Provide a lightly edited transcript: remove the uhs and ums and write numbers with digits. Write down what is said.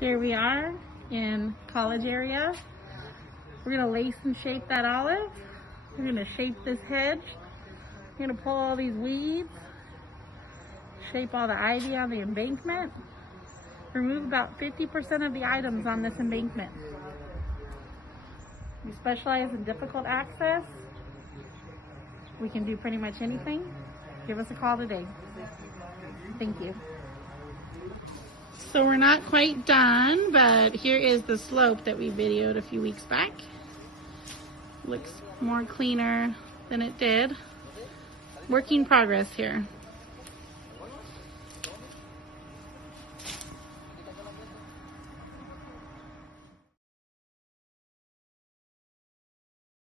Here we are in College area. We're gonna lace and shape that olive. We're gonna shape this hedge. We're gonna pull all these weeds, shape all the ivy on the embankment, remove about 50% of the items on this embankment. We specialize in difficult access. We can do pretty much anything. Give us a call today. Thank you. So we're not quite done, but here is the slope that we videoed a few weeks back. Looks more cleaner than it did. Work in progress here.